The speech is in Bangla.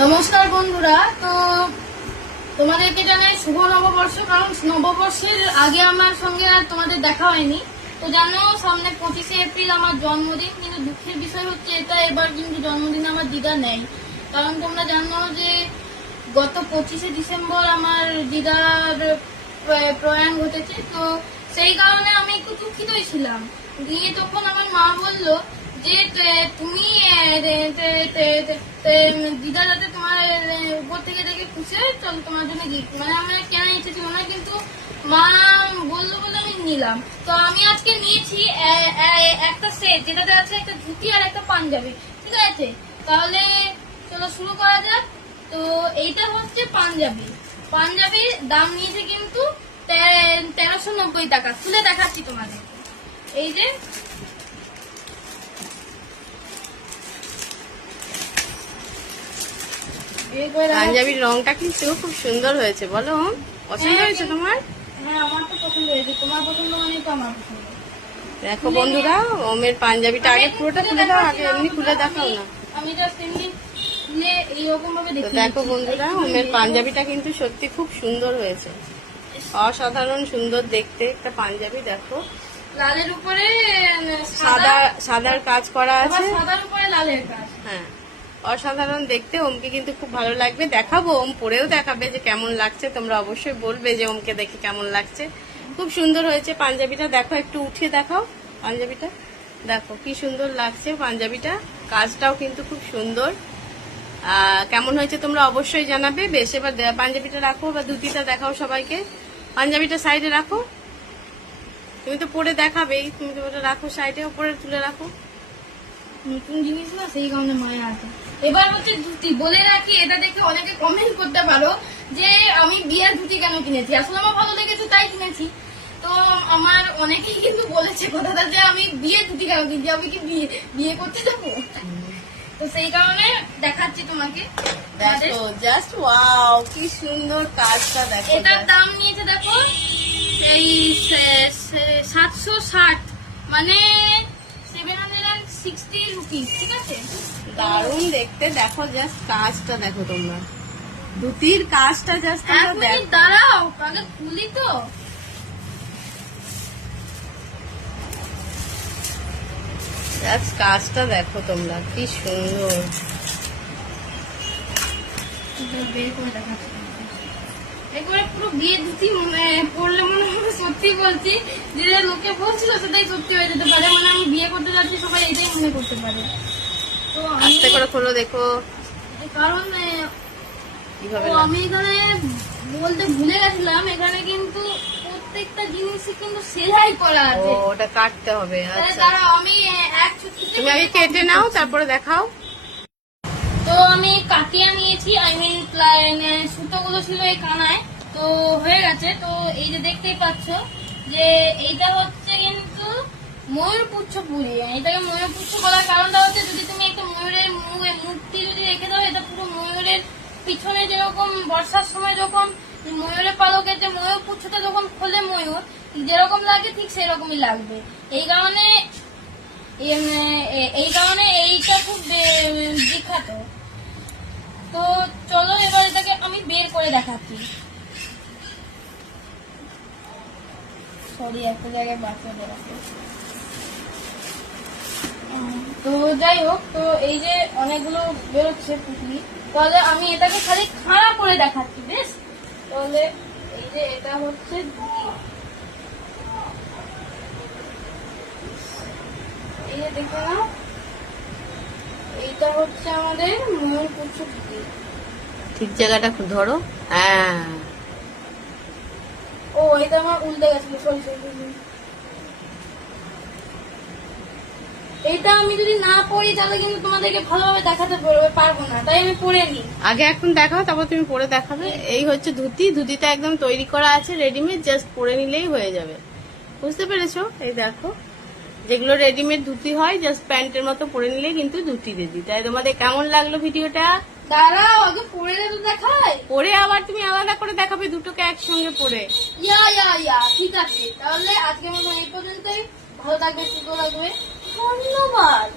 নমস্কার বন্ধুরা। তো তোমাদেরকে জানাই শুভ নববর্ষ, কারণ নববর্ষের আগে আমার সঙ্গে আর তোমাদের দেখা হয়নি। তো জানো, সামনে 25শে এপ্রিল আমার জন্মদিন, কিন্তু দুঃখের বিষয় হচ্ছে এটা, এবার কিন্তু জন্মদিন আমার দিদা নেই। কারণ তোমরা জানো যে গত 25শে ডিসেম্বর আমার দিদার প্রয়াণ ঘটেছে। তো সেই কারণে আমি একটু দুঃখিতই ছিলাম। দিয়ে তখন আমার মা বললো যে তুমি দিদা যাতে তোমার উপর থেকে দেখে খুশি হয়, চল তোমার জন্য গিফট, মানে আমার কেনা ইচ্ছে ছিল না, কিন্তু মা বললো বলে আমি নিলাম। তো আমি আজকে নিয়েছি একটা সেট, যেটাতে আছে একটা ধুতি আর একটা পাঞ্জাবি। ঠিক আছে, তাহলে চলো শুরু করা যাক। তো এইটা হচ্ছে পাঞ্জাবির দাম নিয়েছে কিন্তু 1390 টাকা। খুলে দেখাচ্ছি তোমাদের। এই যে পাঞ্জাবির রংটা কিন্তু খুব সুন্দর হয়েছে, বলো পছন্দ হয়েছে তোমার? হ্যাঁ, আমার তো পছন্দ হয়েছে। তোমার পছন্দ মানে তো আমার পছন্দ। দেখো বন্ধুরা, ওমের পাঞ্জাবিটা আগে পুরোটা খুলে দাও, আগে এমনি খুলে দেখাও না। আমি জাস্ট এমনি খুলে এইরকম ভাবে দেখি। দেখো বন্ধুরা, ওমের পাঞ্জাবিটা কিন্তু সত্যি খুব সুন্দর হয়েছে, অসাধারণ সুন্দর দেখতে একটা পাঞ্জাবি। দেখো লালের উপরে সাদার কাজ করা আছে, সাদার উপরে লালের কাজ। হ্যাঁ, অসাধারণ দেখতে। ওমকে কিন্তু খুব ভালো লাগবে, দেখাবো, ওম পরেও দেখাবে যে কেমন লাগছে। তোমরা অবশ্যই বলবে যে ওমকে দেখে কেমন লাগছে। খুব সুন্দর হয়েছে পাঞ্জাবিটা। দেখো, একটু উঠিয়ে দেখাও পাঞ্জাবিটা, দেখো কি সুন্দর লাগছে পাঞ্জাবিটা। কাজটাও কিন্তু খুব সুন্দর। কেমন হয়েছে তোমরা অবশ্যই জানাবে। বেশ, এবার পাঞ্জাবিটা রাখো বা ধুতিটা দেখাও সবাইকে। পাঞ্জাবিটা সাইডে রাখো, তুমি তো পরে দেখাবেই, তুমি তো ওটা রাখো সাইডে, উপরে তুলে রাখো। নতুন জিনিস না, সেই কারণে মায়া আছে। এবার হচ্ছে ধুতি। বলে রাখি, এটা দেখে অনেকে কমেন্ট করতে পারো যে আমি বিয়ের ধুতি কেন কিনেছি। আসলে আমার ভালো লেগেছে তাই কিনেছি। তো আমার অনেকেই কিন্তু বলেছে কথাটা যে আমি বিয়ের ধুতি কেন কিনছি, আমি কি বিয়ে করতে যাবো। তো সেই কারণে দেখাচ্ছি তোমাকে। দেখো জাস্ট ওয়াও, কি সুন্দর কাজটা দেখো। এটার দাম নিয়েছে দেখো এই 760, মানে 760 রুপিস। ঠিক আছে, দারুণ দেখতে। দেখো জাস্ট কাজটা দেখো তোমরা, ধুতির কাজটা জাস্ট দেখো। দাঁড়াও, আগে খুলি তো। জাস্ট কাজটা দেখো তোমরা, কি সুন্দর। বের করে দেখাচ্ছি। এরপরে পুরো বিয়ে ধুতি পড়লে মনে হবে সত্যি বলছি, যে লোকে বলছিল সেটাই সত্যি হয়ে যেতে পারে। মানে আমি বিয়ে করতে যাচ্ছি, সবাই এটাই মনে করতে পারে। তো আস্তে করে খোলো, দেখো। কারণ আমি এখানে বলতে ভুলে গেছিলাম, এখানে কিন্তু প্রত্যেকটা জিনিসই কিন্তু সেলাই করা আছে। ওটা কাটতে হবে। দাঁড়াও, আমি তুমি আগে কেটে নাও, তারপরে দেখাও। তো আমি কাটিয়ে নিয়েছি, সুতোগুলো ছিল এই কানায়, তো হয়ে গেছে। তো এই যে দেখতেই পাচ্ছ যে এইটা হচ্ছে কিন্তু ময়ূরপুচ্ছ পুরি। এটাকে ময়ূরপুচ্ছ বলার কারণটা হচ্ছে, যদি তুমি একটা ময়ূরের মূর্তি যদি রেখে দাও, এটা পুরো ময়ূরের পিছনে যেরকম বর্ষার সময় যখন ময়ূরের পালকের যে ময়ূরপুচ্ছটা যখন খোলে ময়ূর, যেরকম লাগে ঠিক সেরকমই লাগবে। এই কারণে এইটা খুব বিখ্যাত। তো চলো এবার এটাকে আমি বের করে দেখাচ্ছি। সরি, একটা জায়গায় বাঁচিয়ে দেখাচ্ছি। তো যাই হোক, তো এই যে অনেকগুলো বেরোচ্ছে পুঁটলি, তাহলে আমি এটাকে খালি খাড়া করে দেখাচ্ছি। বেশ, তাহলে এই যে এটা হচ্ছে ধুতি। এই যে দেখে নাও, এইটা হচ্ছে আমাদের ময়ূরপুচ্ছ ধুতি। ঠিক জায়গাটা ধরো। হ্যাঁ, ও এটা আমার উল্টে গেছিল, সরি। এটা আমি যদি না পড়ি তাহলে কিন্তু তোমাদেরকে ভালোভাবে দেখাতে পারবো না, তাই আমি পরে নিই। আগে এখন দেখাও, তারপর তুমি পরে দেখাবে। এই হচ্ছে ধুতি। ধুতিটা একদম তৈরি করা আছে, রেডিমেড, জাস্ট পরে নিলেই হয়ে যাবে। বুঝতে পেরেছো? এই দেখো, যেগুলো রেডিমেড ধুতি হয়, জাস্ট প্যান্টের মতো পরে নিলেই কিন্তু ধুতি রেডি। তাই তোমাদের কেমন লাগলো ভিডিওটা? দাঁড়াও, আগে পরে তো দেখাই। পরে আবার তুমি আলাদা করে দেখাবে দুটোকে একসঙ্গে পরে। ঠিক আছে, তাহলে আজকের মতো এই পর্যন্তই। ভালো থাকবে, সুস্থ থাকবে, ধন্যবাদ।